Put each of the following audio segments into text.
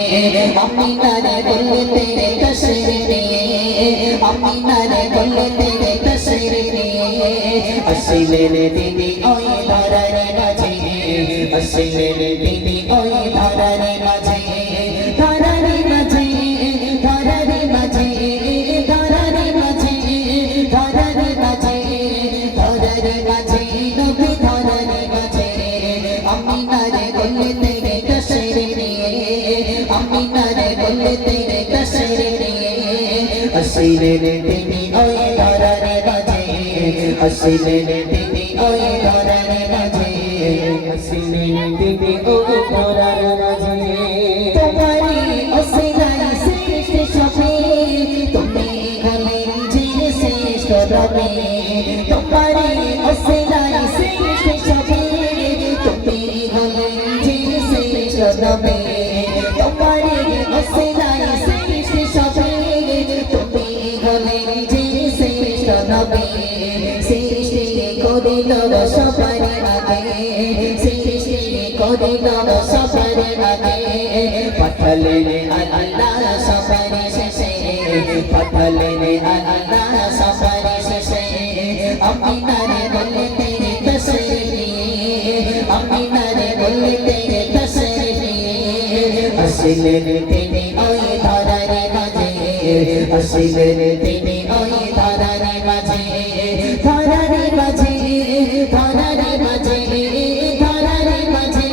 अमीना ने बोले तेरे तशरीफ अमीना ने बोले तेरे तशरीफ असीले ने दीदी ओए धारा रे माझे असीले ने दीदी ओए धारा रे माझे धारा रे माझे धारा रे माझे धारा रे माझे धारा रे माझे धारा रे माझे नबी धारा रे माझे अमीना ने बोले तेरे तशरीफ अमीना ने बोले तेरे तशरीफ असीले ने दीदी ओए धारा रे माझे असीले ने दीदी ओए धारा रे माझे असीले ने दीदी ओए धारा रे माझे तुम्हारी असीलाई श्रेष्ठ शफी तुम्हें गलें जी श्रेष्ठ रबी तुम्हारी असीलाई श्रेष्ठ शफी तुम्हें गलें जी श्रेष्ठ रबी तुम्हारी असीलाई श्रेष्ठ शफी तुम्हें गलें जी श्रेष्ठ रबी सृष्टि करिल सफर आगे सृष्टि करिल सफर आगे पठलेने अल्लाह सफर शेषे पठलेने अल्लाह सफर शेषे अमीना ने बोले तेरे तशरीफ अमीना ने बोले तेरे तशरीफ असीले ने तेरे ओए धारा रे माझे असीले ने तेरे ओए धारा रे माझे धारा रे माझे धारा रे माझे धारा रे माझे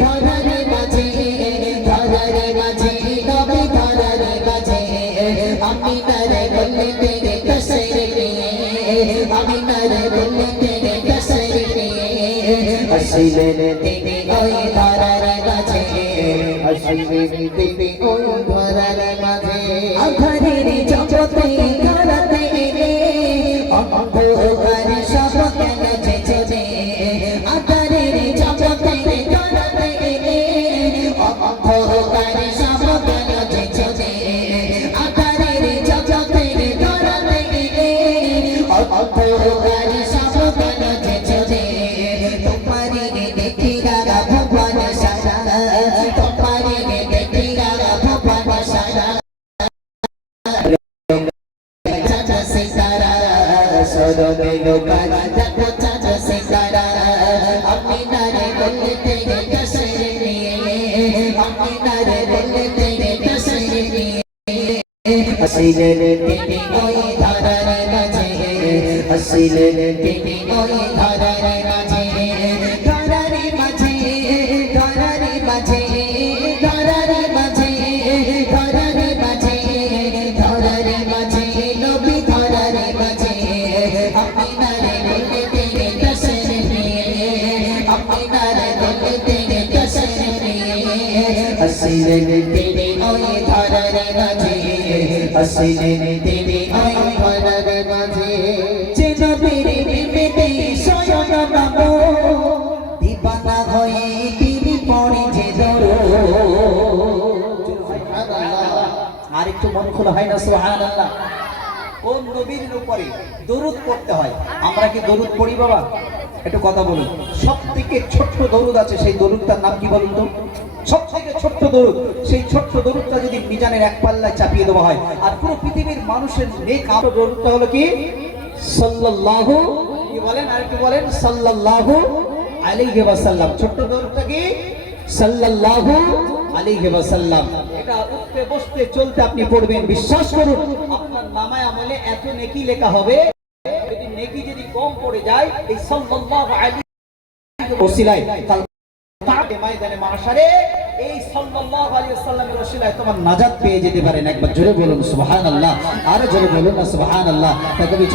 धारा रे माझे धारा रे माझे नबी धारा रे माझे अमीना रे बोले तेरे तशरीफ अमीना रे बोले तेरे तशरीफ असीले ने तेरे ओए धारा रे माझे असीले ने तेरे ओए धारा रे माझे अघरे रे जगते करते अंधकार सब केन चले अघरे रे जगते करते अंधकार सब केन चले अघरे रे जगते करते अंधकार सब केन चले तुम्हारी देखिगा भगवान सारा तुम्हारी देखिगा भगवान सारा सोदो में लोगा जाको चाचा सितारा अमीना ने बोले तेरे तशरीफ अमीना ने बोले तेरे तशरीफ असीले ने तेरी ओए धारा रे माझे असीले ने तेरी ओए धारा रे माझे धारा रे माझे धारा रे माझे धारा रे माझे धारा रे माझे धारा रे माझे नबी धारा रे माझे अमीना ने बोले तेरे तशरीफ अमीना ने बोले तेरे तशरीफ असीले ने तेरे ओए धारा रे माझे असीले ने तेरे ओए धारा रे माझे जे नबीर प्रेमेते शयन बाबू दीवाना হয়ে তিনি পড়ে যে ধরো আর একটু মন খোলা হয় না সুবহানাল্লাহ কোন নবীর উপরে দরুদ পড়তে হয় আমরা কি দরুদ পড়ি বাবা একটু কথা বলুন সবথেকে ছোট দরুদ আছে সেই দরুদটার নাম কি বলুন তো সবথেকে ছোট দরুদ সেই ছোট দরুদটা যদি মিজানের এক পাল্লায় চাপিয়ে দেওয়া হয় আর পুরো পৃথিবীর মানুষের নেক আমল দরুদটা হলো কি সাল্লাল্লাহু কি বলেন আর কি বলেন সাল্লাল্লাহু আলাইহি ওয়াসাল্লাম ছোট দরুদটা কি সাল্লাল্লাহু আলাইহি ওয়াসাল্লাম এটা উঠতে বসতে চলতে আপনি পড়বেন বিশ্বাস করুন আপনার নামায়ে আমলে এত নেকি লেখা হবে যদি নেকি যদি কম পড়ে যায় এই সাল্লাল্লাহু আলাইহি ওয়াসাল্লাম কাল ময়দানে মাশারে এই সাল্লাল্লাহু আলাইহি ওয়াসাল্লামের ওসিলায় তোমার নাজাত পেয়ে যেতে পারেন একবার জোরে বলুন সুবহানাল্লাহ আর জোরে বলুন না সুবহানাল্লাহ তাকে বলে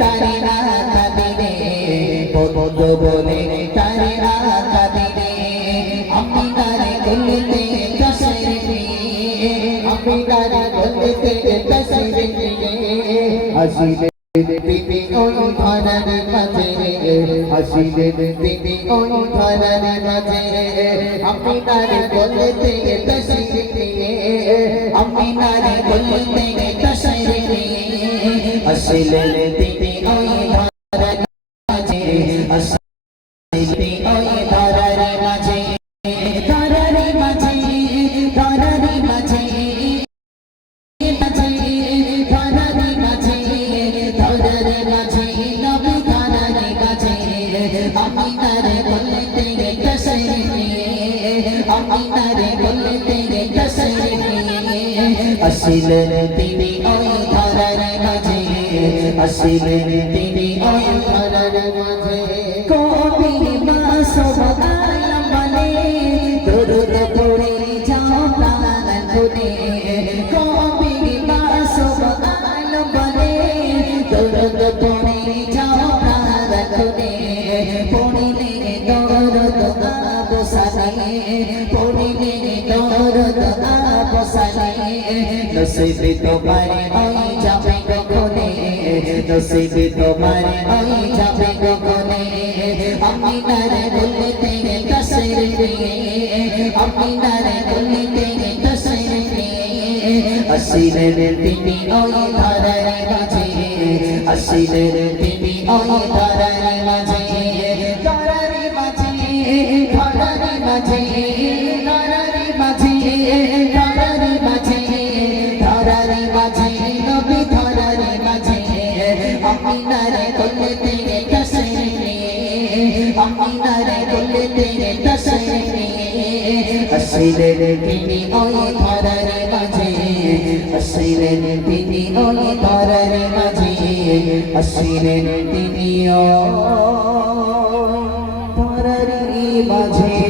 তারে না কাঁদিলে গলিতে তশরিফে আমিনার গলিতে তশরিফে আসিলে তিনি ওই ধরার মাঝে আসিলে তিনি ওই ধরার মাঝে আমিনার গলিতে তশরিফে আমিনার গলিতে তশরিফে আসিলে তিনি ওই ধরার মাঝে আসিলে ওই ধরার মাঝে ধরার মাঝে ধরার মাঝে আমিনারে বলতে তশরিফে আমিনারে বলতে তশরিফে আসিলেন তিনি ওই ধরার মাঝে আসিলেন তিনি ওই ধরার মাঝে কবি মাসব আলম বলে দরুদ পড়ে যাও প্রাণ খুলে কবি মাসব আলম বলে দরুদ পড়ে যাও প্রাণ খুলে পড়িলে দরদ আবসানে পড়িলে দরদ আবসানে নসিব তোমার ওই যাবে গগনে নসিব তোমার ওই যাবে গগনে আমিনার বলতে তশরিফে আমিনার বলতে তশরিফে আসিলেন তিনি ওই ধরার মাঝে আসিলেন তিনি ওই ধরার মাঝে ধরার মাঝে ধরার মাঝে ধরার মাঝে ধরার মাঝে ধরার মাঝে নবী ধরার মাঝে আমিনার বলতে তশরিফে আমিনার বলতে তশরিফে আসিলেন তিনি ওই ধরার মাঝে আসিলেন তিনি ওই ধরার মাঝে আসিলেন তিনি ওই ধরার মাঝে